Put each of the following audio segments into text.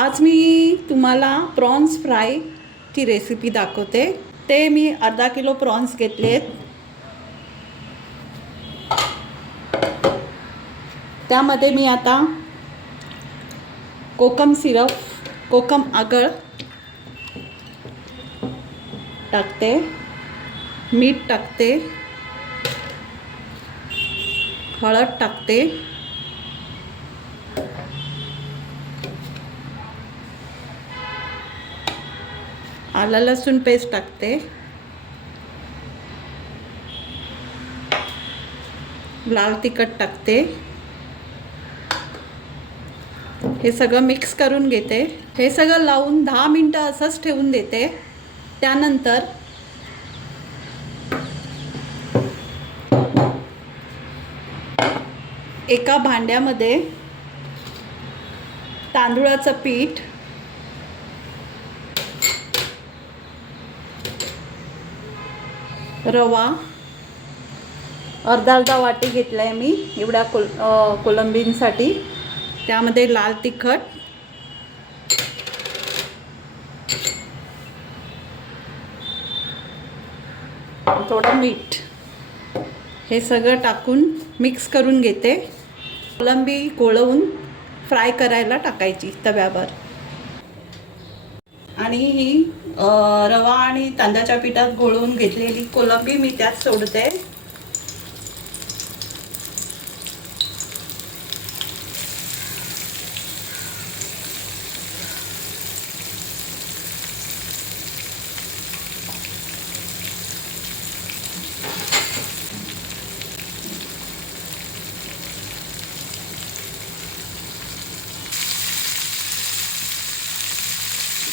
आज मी तुम्हाला prawns फ्रायची recipe दाखवते। ते मी अर्धा किलो प्रॉन्स घेतलेत। त्यामध्ये मी आता कोकम सिरप, कोकम आगळ टाकते, मीठ टाकते, हळद टाकते, आलं लसूण पेस्ट टाकते, लाल तिखट टाकते। हे सगळं मिक्स करून घेते। हे सगळं लावून 10 मिनिटं असंच ठेवून देते। त्यानंतर एका भांड्यामध्ये तांदूळाचं पीठ, रवा अर्धा वाटी घेतला आहे मी एवढ्या कोलंबींसाठी। त्यामध्ये लाल तिखट, थोडं मीठ, हे सगळं टाकून मिक्स करून घेते। कोलंबी कोळवून फ्राय करायला टाकायची तव्यावर। आणि ही रवा आणि तांदळाच्या पिठात घोळवून घेतलेली कोलंबी मी त्यात सोडते।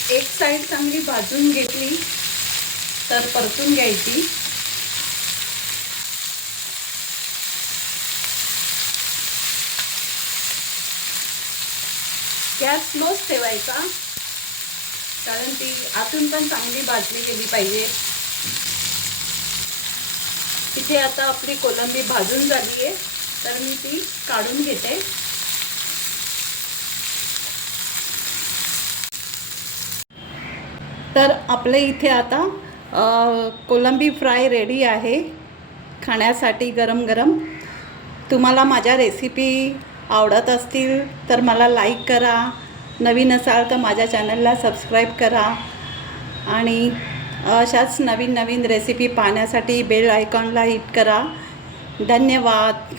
एक साइड चांगली भाजून घेतली तर परतून घ्यायची। गॅस स्लोच ठेवायचा, कारण ती आतून पण चांगली भाजली गेली पाहिजे। इथे आता आपली कोलंबी भाजून झाली आहे, तर मी ती काढून घेते। तर आपले इथे आता कोलंबी फ्राय रेडी आहे खाण्यासाठी गरम गरम। तुम्हाला माझ्या रेसिपी आवडत असतील तर मला लाईक करा, नवीन असाल तर माझ्या चॅनलला सबस्क्राईब करा आणि अशाच नवीन नवीन रेसिपी पाहण्यासाठी बेल आयकॉनला हिट करा। धन्यवाद।